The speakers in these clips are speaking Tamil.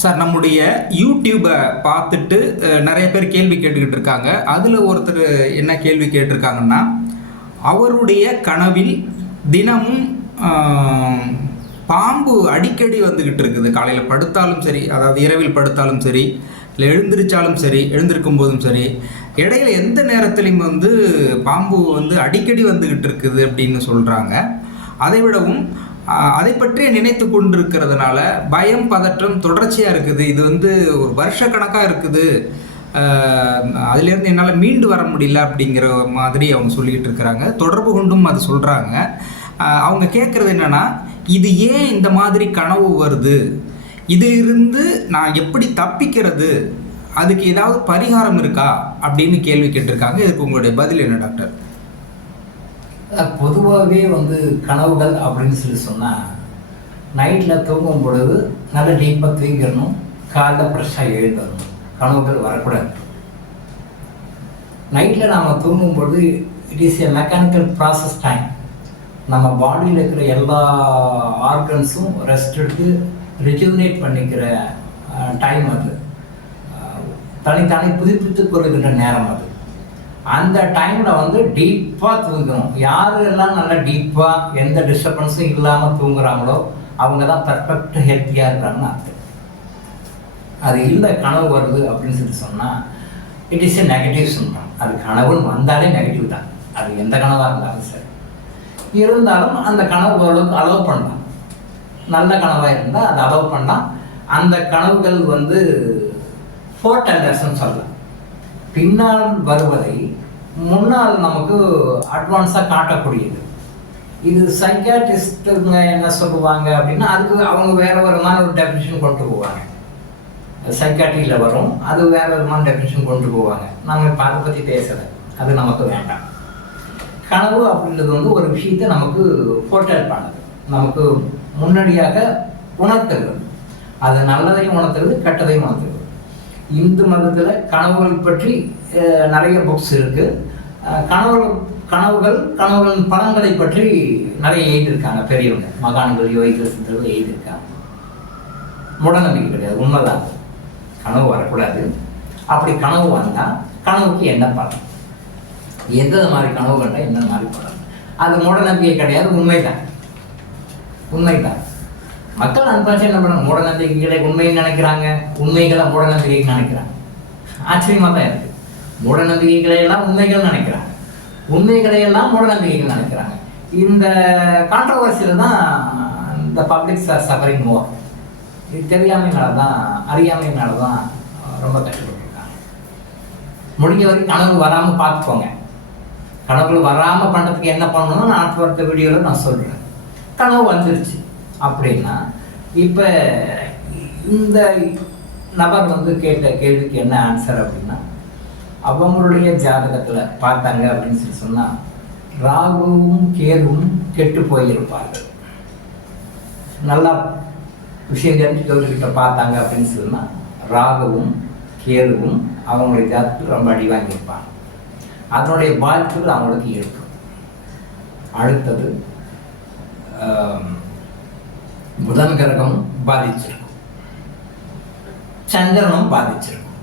சார், நம்முடைய யூடியூப்பை பார்த்துட்டு நிறைய பேர் கேள்வி கேட்டுக்கிட்டு இருக்காங்க. அதில் ஒருத்தர் என்ன கேள்வி கேட்டிருக்காங்கன்னா, அவருடைய கனவில் தினமும் பாம்பு அடிக்கடி வந்துக்கிட்டு இருக்குது. காலையில் படுத்தாலும் சரி, அதாவது இரவில் படுத்தாலும் சரி, இல்லை எழுந்திருச்சாலும் சரி, எழுந்திருக்கும் போதும் சரி, இடையில எந்த நேரத்துலையும் பாம்பு அடிக்கடி வந்துக்கிட்டு இருக்குது அப்படின்னு சொல்கிறாங்க. அதை விடவும் அதை பற்றியே நினைத்து கொண்டிருக்கிறதுனால பயம், பதற்றம் தொடர்ச்சியாக இருக்குது. இது ஒரு வருஷக்கணக்காக இருக்குது. அதுலேருந்து என்னால் மீண்டு வர முடியல அப்படிங்கிற மாதிரி அவங்க சொல்லிக்கிட்டு இருக்கிறாங்க. தொடர்பு கொண்டும் அது சொல்கிறாங்க. அவங்க கேட்குறது என்னென்னா, இது ஏன் இந்த மாதிரி கனவு வருது, இது இருந்து நான் எப்படி தப்பிக்கிறது, அதுக்கு ஏதாவது பரிகாரம் இருக்கா அப்படின்னு கேள்வி கேட்டிருக்காங்க. இதுக்கு உங்களுடைய பதில் என்ன டாக்டர்? பொதுவாகவே கனவுகள் அப்படின்னு சொன்னால், நைட்டில் தூங்கும் பொழுது நல்லா டீப்பாக தூங்கிடணும், காலைல ஃப்ரெஷ்ஷாக எழுதணும், கனவுகள் வரக்கூடாது. நைட்டில் நாம் தூங்கும் பொழுது it is a mechanical process time. நம்ம பாடியில் இருக்கிற எல்லா ஆர்கன்ஸும் ரெஸ்ட் எடுத்து ரிஜுவினேட் பண்ணிக்கிற டைம் அது. தனித்தானே புதுப்பித்து கொள்கின்ற நேரம் அது. அந்த டைமில் டீப்பாக தூங்கணும். யாரெல்லாம் நல்லா டீப்பாக எந்த டிஸ்டர்பன்ஸும் இல்லாமல் தூங்குறாங்களோ அவங்க தான் பர்ஃபெக்ட் ஹெல்த்தியாக இருக்கிறாங்கன்னு அர்த்தம். அது இல்லை கனவு வருது அப்படின்னு சொன்னால் இட் இஸ் எ நெகட்டிவ் சொல்கிறோம். அது கனவுன்னு வந்தாலே நெகட்டிவ் தான். அது எந்த கனவாக இருந்தாலும் சரி. இருந்தாலும் அந்த கனவு ஓரளவுக்கு அலோவ் பண்ணலாம். நல்ல கனவாக இருந்தால் அதை அலோவ் பண்ணலாம். அந்த கனவுகள் ஃபோர்டெல்லர்ஸ்ன்னு சொல்லலாம். பின்னால் வருவதை முன்னால் நமக்கு அட்வான்ஸாக காட்டக்கூடியது. இது சைக்காட்ரிஸ்ட்டுங்க என்ன சொல்லுவாங்க அப்படின்னா, அதுக்கு அவங்க வேறு விதமான ஒரு டெஃபினிஷன் கொண்டு போவாங்க. சைக்காட்ரியில் வரும், அது வேறு விதமான டெஃபினிஷன் கொண்டு போவாங்க. நம்ம இப்போ அதை பற்றி பேசலை, அது நமக்கு வேண்டாம். கனவு அப்படின்றது ஒரு விஷயத்தை நமக்கு ஃபோர்டெல் பண்ணுது, நமக்கு முன்னாடியாக உணர்த்துறது. அது நல்லதையும் உணர்த்துறது, கெட்டதையும் உணர்த்துறது. இந்து மதத்தில் கனவுகள் பற்றி நிறைய புக்ஸ் இருக்குது. கனவுகளின் பலன்களை பற்றி நிறைய எழுதியிருக்காங்க பெரியவங்க, மகான்கள், யோகிகள், சித்தர்கள் எழுதியிருக்காங்க. மூடநம்பிக்கை கிடையாது, உண்மைதான். கனவு வரக்கூடாது. அப்படி கனவு வந்தால் கனவுக்கு என்ன பலன், எந்த மாதிரி கனவு கண்டால் என்ன மாதிரி பலன், அது மூடநம்பிக்கை கிடையாது, உண்மைதான். மக்கள் அனுப்பாச்சு என்ன பண்ண, மூடநம்பிக்கைகளை உண்மைன்னு நினைக்கிறாங்க, உண்மைகளை மூடநம்பிக்கைன்னு நினைக்கிறாங்க. ஆச்சரியமாக தான் இருக்குது. மூடநம்பிக்கைகளை எல்லாம் உண்மைகள் நினைக்கிறாங்க, உண்மைகளையெல்லாம் மூடநம்பிக்கைகள் நினைக்கிறாங்க. இந்த கான்ட்ரவர்சியில் தான் இந்த பப்ளிக்ஸ் ஆர் சஃபரிங் மோர். இது தெரியாமையினால தான், அறியாமையினால தான் ரொம்ப கஷ்டப்பட்டுருக்காங்க. முடிஞ்ச வரைக்கும் கனவு வராமல் பார்த்துக்கோங்க. கனவுகள் வராமல் பண்ணுறதுக்கு என்ன பண்ணணும்னு அடுத்த வீடியோவில் நான் சொல்கிறேன். கனவு வந்துருச்சு அப்படின்னா, இப்போ இந்த நபர் கேட்ட கேள்விக்கு என்ன ஆன்சர் அப்படின்னா, அவங்களுடைய ஜாதகத்தில் பார்த்தாங்க அப்படின்னு சொன்னால், ராகுவும் கேதுவும் கெட்டு போயிருப்பார்கள். நல்லா விஷயம் தெரிஞ்சு ஜோதிடர்கிட்ட பார்த்தாங்க அப்படின்னு சொன்னால், ராகுவும் கேதுவும் அவங்களுடைய ஜாதகத்தில் ரொம்ப அடி வாங்கியிருப்பாங்க. அதனுடைய பாதிப்புகள் அவங்களுக்கு இருக்கும். அடுத்தது புதன் கிரகம் பாதிச்சிருக்கும், சந்திரனும் பாதிச்சிருக்கும்.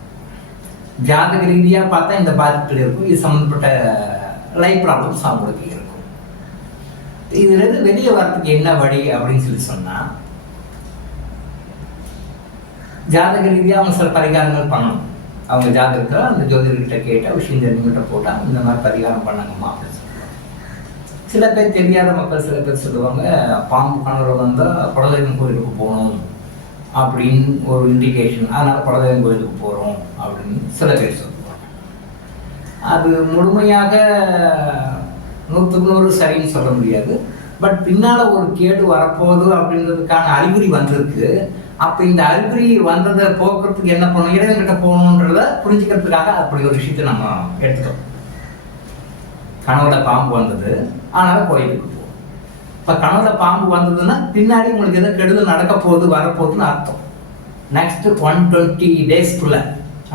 ஜாதக ரீதியாக பார்த்தா இந்த பாதிப்புகள் இருக்கும். இது சம்மந்தப்பட்ட லைஃப் ப்ராப்ளம்ஸ் அவங்களுக்கு இருக்கும். இதுலேருந்து வெளியே வர்றதுக்கு என்ன வழி அப்படின்னு சொன்னால், ஜாதக ரீதியாக அவங்க சில பரிகாரங்கள் பண்ணணும். அவங்க ஜாதகத்தில் அந்த ஜோதிடர்கிட்ட கேட்டால், விஷயம் தெரிஞ்சுக்கிட்ட போட்டால் இந்த மாதிரி பரிகாரம் பண்ணாங்கம்மா அப்படின்னு சொல்லுவாங்க. சில பேர் தெரியாத மக்கள் சில பேர் சொல்லுவாங்க, பாம்பு கனவு வந்தால் குலதெய்வம் கோயிலுக்கு போகணும் அப்படின்னு ஒரு இண்டிகேஷன், அதனால் குலதெய்வம் கோயிலுக்கு போகிறோம் அப்படின்னு சில பேர் சொல்லுவாங்க. அது முழுமையாக 100% சரின்னு சொல்ல முடியாது. பட் பின்னால் ஒரு கேடு வரப்போகுது அப்படின்றதுக்கான அறிகுறி வந்திருக்கு. அப்போ இந்த அறிகுறி வந்ததை போக்குறதுக்கு என்ன பண்ணணும், இறைவன்கிட்ட போகணுன்றத புரிஞ்சுக்கிறதுக்காக அப்படி ஒரு விஷயத்தை நம்ம எடுத்துக்கோம். கனவுல பாம்பு வந்தது, அதனால் கோயிலுக்கு போகும். இப்போ கனவுல பாம்பு வந்ததுன்னா பின்னாடி உங்களுக்கு எதோ கெடுதல் நடக்க போகுது, வரப்போகுதுன்னு அர்த்தம். நெக்ஸ்ட் 120 டேஸ்க்குள்ள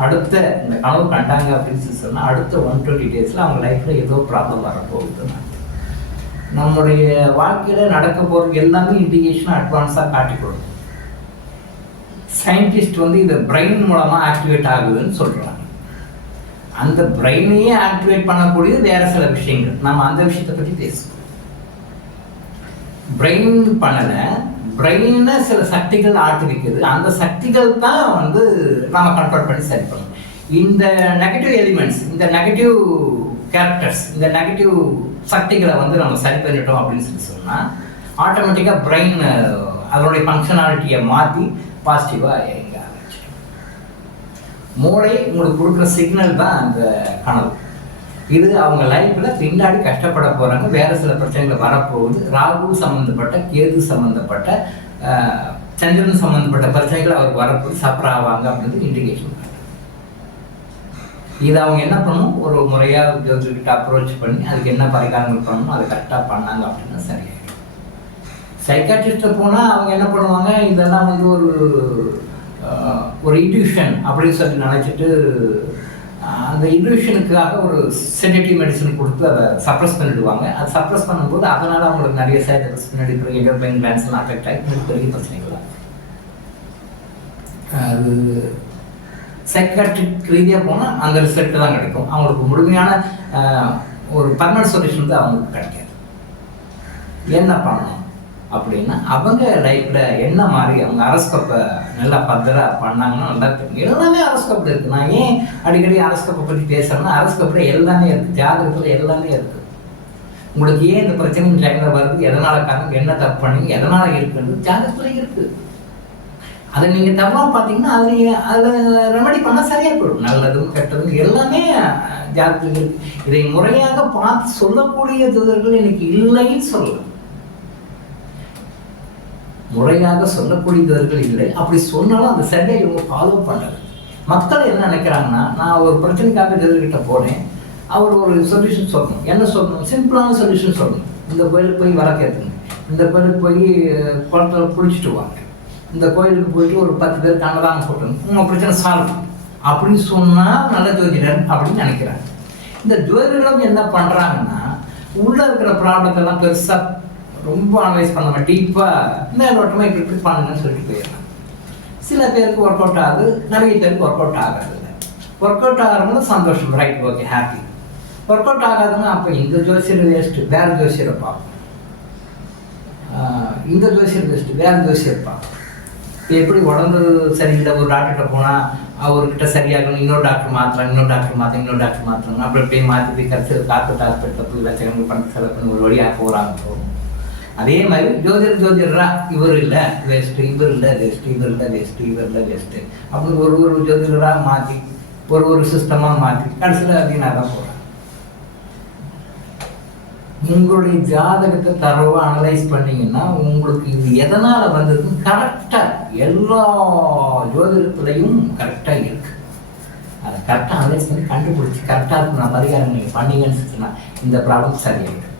அடுத்த இந்த கனவு கண்டாங்க அப்படின்னு சொன்னால், அடுத்த 120 டேஸில் அவங்க லைஃப்பில் ஏதோ ப்ராப்ளம் வரப்போகுதுன்னு. நம்முடைய வாழ்க்கையில் நடக்க போகிறது எல்லாமே இண்டிகேஷன் அட்வான்ஸாக காட்டி கொடுக்கும். சயின்டிஸ்ட் வந்து இதை பிரெயின் மூலமாக ஆக்டிவேட் ஆகுதுன்னு சொல்கிறாங்க. அந்த பிரெயினையே ஆக்டிவேட் பண்ணக்கூடியது வேற சில விஷயங்கள். நம்ம அந்த விஷயத்தை பற்றி பேசுவோம். பிரெயின் பண்ணலை, பிரெயினை சில சக்திகள் ஆட்டிருக்குது. அந்த சக்திகள் தான் வந்து நம்ம கண்ட்ரோல் பண்ணி சரி பண்ணணும். இந்த நெகட்டிவ் எலிமெண்ட்ஸ், இந்த நெகட்டிவ் கேரக்டர்ஸ், இந்த நெகட்டிவ் சக்திகளை வந்து நம்ம சரி பண்ணிட்டோம் அப்படின்னு சொல்லி சொன்னால் ஆட்டோமேட்டிக்காக பிரெயின் அதனுடைய ஃபங்க்ஷனாலிட்டியை மாற்றி பாசிட்டிவாக இயங்க ஆரம்பிச்சிடும். மூளை உங்களுக்கு கொடுக்குற சிக்னல் தான் அந்த கனவு. இது அவங்க லைஃப்பில் பின்னாடி கஷ்டப்பட போகிறாங்க, வேறு சில பிரச்சனைகள் வரப்போகுது. ராகு சம்மந்தப்பட்ட, கேது சம்மந்தப்பட்ட, சந்திரன் சம்மந்தப்பட்ட பிரச்சனைகள் அவருக்கு வரப்போகுது, சஃபர் ஆவாங்க அப்படின்றது இண்டிகேஷன். இது அவங்க என்ன பண்ணணும், ஒரு முறையாக ஜோதிடர்கிட்ட அப்ரோச் பண்ணி அதுக்கு என்ன பரிகாரங்கள் பண்ணணும் அதை கரெக்டாக பண்ணாங்க அப்படின்னா சரியாயிடும். சைக்காட்ரிஸ்ட்டை போனால் அவங்க என்ன பண்ணுவாங்க, இதெல்லாம் வந்து ஒரு இன்ட்யூஷன் அப்படின்னு சொல்லி நினச்சிட்டு அந்த இன்ட்யூஷனுக்காக ஒரு செடேட்டிவ் மெடிசன் கொடுத்து அதை சப்ரஸ் பண்ணிடுவாங்க. அது சப்ரஸ் பண்ணும்போது அதனால் அவங்களுக்கு நிறைய சைட் எஃபெக்ட்ஸ் பின்னாடி இருக்கிற என்டர்பிரைன் கிளான்ஸ்லாம் அஃபெக்ட் ஆகி பெரிய பிரச்சனைகள். அது சைக்காட்ரிக் ரீதியாக போனால் அந்த ரிசல்ட் தான் கிடைக்கும். அவங்களுக்கு முழுமையான ஒரு பர்மனன்ட் சொல்யூஷன் வந்து அவங்களுக்கு கிடைக்காது. என்ன பண்ணணும் அப்படின்னா அவங்க லைஃப்பில் என்ன மாதிரி அவங்க அரஸ்கோப்பை நல்லா பத்தராக பண்ணாங்கன்னா நல்லா தெரியும். எல்லாமே அரஸ்கோப்பில் இருக்குது. நான் ஏன் அடிக்கடி அரஸ்கோப்பை பற்றி பேசுகிறேன்னா அரஸ்கோப்பில் எல்லாமே இருக்குது, ஜாதகத்தில் எல்லாமே இருக்குது. உங்களுக்கு ஏன் இந்த பிரச்சனை டைமில் வருது, எதனால் காரணம், என்ன தப்பு பண்ணி எதனால் இருக்குன்னு ஜாதகத்தில் இருக்குது. அதை நீங்கள் தப்பாக பார்த்தீங்கன்னா அதில் ரெமெடி பண்ணால் சரியாக போயிடும். நல்லதும் கெட்டதும் எல்லாமே ஜாதகத்தில் இருக்குது. இதை முறையாக பார்த்து சொல்லக்கூடிய ஜோதிடர்கள் இன்னைக்கு இல்லைன்னு சொல்லலாம். முறையாக சொல்லக்கூடியவர்கள் இல்லை. அப்படி சொன்னாலும் அந்த சரியாக இவங்க ஃபாலோ பண்ணுறது. மக்கள் என்ன நினைக்கிறாங்கன்னா, நான் ஒரு பிரச்சனைக்காக ஜோதிடர்கிட்ட போனேன், அவர் ஒரு சொல்யூஷன் சொல்லணும். என்ன சொல்லணும், சிம்பிளான சொல்யூஷன் சொல்லணும். இந்த கோயிலுக்கு போய் விளக்கேற்றுங்க, இந்த கோயிலுக்கு போய் குளத்துல குளிச்சுட்டு வாங்க, இந்த கோயிலுக்கு போயிட்டு ஒரு 10 பேருக்கு அன்னதானம் போட்டுங்க, உங்கள் பிரச்சனை சால்வ் அப்படின்னு சொன்னால் நல்ல ஜோதிடர் அப்படின்னு நினைக்கிறாங்க. இந்த ஜோதிடர்களும் என்ன பண்ணுறாங்கன்னா, உள்ளே இருக்கிற ப்ராப்ளத்தெல்லாம் பெருசாக ரொம்ப அனலைஸ் பண்ணாமல் டீப்பாக மேலோட்டமாக இப்படி பண்ணுங்கன்னு சொல்லிட்டு போயிடலாம். சில பேருக்கு ஒர்க் அவுட் ஆகுது, நிறைய பேருக்கு ஒர்க் அவுட் ஆகாது. ஒர்க் அவுட் ஆகிறவங்க சந்தோஷம், right, okay, happy. Work out ஆகாதுன்னா அப்போ இந்த ஜோசியர் வேஸ்ட்டு, வேறு ஜோசியரை பார்ப்போம். இந்த ஜோசியர் வேஸ்ட்டு, வேறு ஜோசியர் பார்ப்போம். இப்போ எப்படி உடம்பு சரியில்லை, ஒரு டாக்டர்கிட்ட போனால் அவர்கிட்ட சரியாகணும், இன்னொரு டாக்டர் மாற்றுறாங்க, இன்னொரு டாக்டர் மாற்றுறாங்க, அப்படி அப்படியே மாற்றி போய் கடைசி காற்று டாக்டர்கிட்ட போய் லட்சங்கள் பண்ணி செலவு பண்ணி ஒரு வழியாக போகிறாங்க. போகும் அதே மாதிரி ஜோதிடரா இவர் இல்லை வேஸ்ட்டு, இவர் இல்லை வேஸ்ட்டு, இவர் இல்லை வேஸ்ட்டு, இவர் இல்லை வேஸ்ட்டு அப்படின்னு ஒரு ஜோதிடராக மாற்றி ஒரு சிஸ்டமாக மாற்றி கடைசியில் அப்படின்னு தான் போகிறாங்க. உங்களுடைய ஜாதகத்தை தரவாக அனலைஸ் பண்ணிங்கன்னா உங்களுக்கு இது எதனால் வந்ததுன்னு கரெக்டாக எல்லா ஜோதிடத்துலையும் கரெக்டாக இருக்குது. அதை கரெக்டாக அனலைஸ் பண்ணி கண்டுபிடிச்சி கரெக்டாக இருக்கும் நான் பரிகாரம் நீங்கள் பண்ணீங்கன்னு சொன்னால் இந்த ப்ராப்ளம் சரியாயிடும்.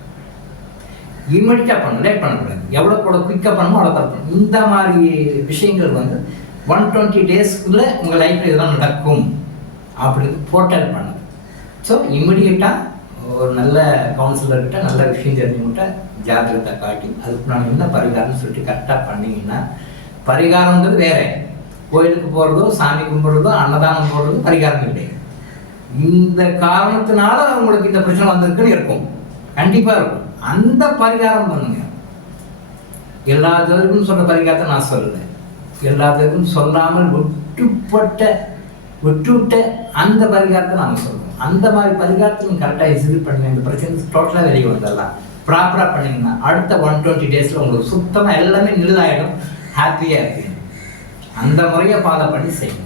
இம்மிடியாக பண்ணணும், லேட் பண்ணக்கூடாது. எவ்வளோ கூட குயிக்காக பண்ணணும் அவ்வளோ பண்ணணும். இந்த மாதிரி விஷயங்கள் வந்து 120 டேஸ்க்குள்ளே உங்கள் லைஃப்பில் இதெல்லாம் நடக்கும் அப்படின்னு போர்ட்டல் பண்ணுது. ஸோ இம்மிடியட்டாக ஒரு நல்ல கவுன்சிலர்கிட்ட நல்ல விஷயம் தெரிஞ்சுக்கிட்ட ஜாதகத்தை காட்டி அதுக்கு நான் என்ன பரிகாரம்னு சொல்லிட்டு கரெக்டாக பண்ணிங்கன்னா, பரிகாரம்ன்றது வேற. கோயிலுக்கு போகிறதோ சாமி கும்பிட்றதோ அன்னதானம் போடுறதோ பரிகாரம் இல்லை. இந்த காரணத்தினால உங்களுக்கு இந்த பிரச்சனை வந்திருக்குன்னு இருக்கும், கண்டிப்பாக இருக்கும். அந்த பரிகாரம் பண்ணுங்க. எல்லா ஜோதிடரும் சொன்ன பரிகாரத்தை நான் சொல்லலை. எல்லா ஜோதிடரும் சொல்லாமல் விட்டுவிட்ட அந்த பரிகாரத்தை நாங்கள் சொல்லுவோம். அந்த மாதிரி பரிகாரத்தை நீங்கள் கரெக்டாக எக்ஸிக்யூட் பண்ணுங்க. இந்த பிரச்சனை டோட்டலாக வெளியே வந்துடலாம். ப்ராப்பராக பண்ணிங்கன்னா அடுத்த 120 டேஸில் உங்களுக்கு சுத்தமாக எல்லாமே நில்லாயிடும், ஹாப்பியாக இருப்பீங்க. அந்த முறையை ஃபாலோ பண்ணி செய்யுங்க.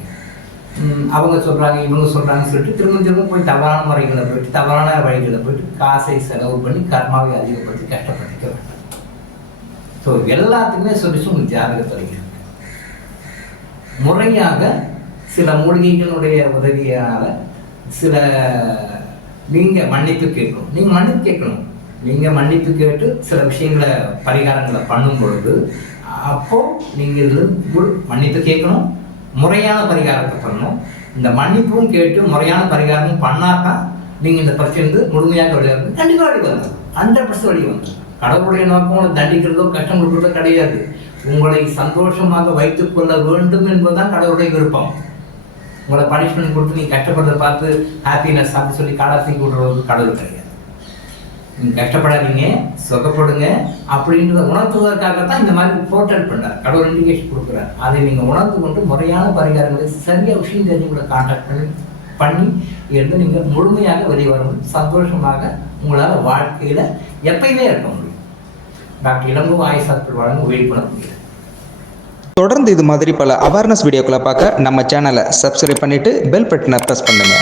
அவங்க சொல்கிறாங்க இவங்க சொல்கிறாங்கன்னு சொல்லிட்டு திரும்ப போய் தவறான முறைகளை போயிட்டு தவறான வழிகளை போயிட்டு காசை செலவு பண்ணி கர்மாவை அதிகப்படுத்தி கஷ்டப்படுத்திக்க வேண்டாம். ஸோ எல்லாத்துக்குமே சொல்லிச்சு உங்களுக்கு ஜாதகத்தில் இருக்கு. முறையாக சில மூலிகைகளுடைய உதவியால் சில நீங்கள் மன்னிப்பு கேட்கணும். நீங்கள் மன்னிப்பு கேட்டு சில விஷயங்களை பரிகாரங்களை பண்ணும் பொழுது அப்போது நீங்கள் இதில் மன்னிப்பு கேட்கணும், முறையான பரிகாரத்தை பண்ணணும். இந்த மன்னிப்பும் கேட்டு முறையான பரிகாரமும் பண்ணாதான் நீங்கள் இந்த பிரச்சனை முழுமையாக வெளியாது. கண்டிப்பாக வெளியே வந்துடும், 100% வெளியே வந்துடும். கடவுளுடைய நோக்கம் தண்டிக்கிறதோ கஷ்டம் கொடுக்குறதோ கிடையாது. உங்களை சந்தோஷமாக வைத்துக் கொள்ள வேண்டும் என்பதுதான் கடவுளுடைய விருப்பம். உங்களை பனிஷ்மெண்ட் கொடுத்து நீ கஷ்டப்படுறத பார்த்து ஹாப்பினஸ் அப்படின்னு சொல்லி காலத்துக்கு விடுறது கடவுள் கிடையாது. நீங்க கஷ்டப்படாதீங்க, சுகப்படுங்க அப்படின்றத உணர்த்துவதற்காகத்தான் இந்த மாதிரி போர்ட்டல் பண்றார், கடவுள் இண்டிகேஷன் கொடுக்குறார். அதை நீங்க உணர்ந்து கொண்டு முறையான பரிகாரங்களை சரியா விஷயம் தெரிஞ்சு கூட கான்டாக்ட் பண்ணி இருந்து நீங்க முழுமையாக வெளியே வரணும். சந்தோஷமாக உங்களால் வாழ்க்கையில எப்பயுமே இருக்க முடியும். டாக்டர் இளங்கோ ஆயுசாக்கள் வழங்கும் விழிப்புணர்வு. தொடர்ந்து இது மாதிரி பல அவேர்னஸ் வீடியோக்களை பார்க்க நம்ம சேனலை சப்ஸ்கிரைப் பண்ணிட்டு பெல் பட்டனை ப்ரெஸ் பண்ணுங்க.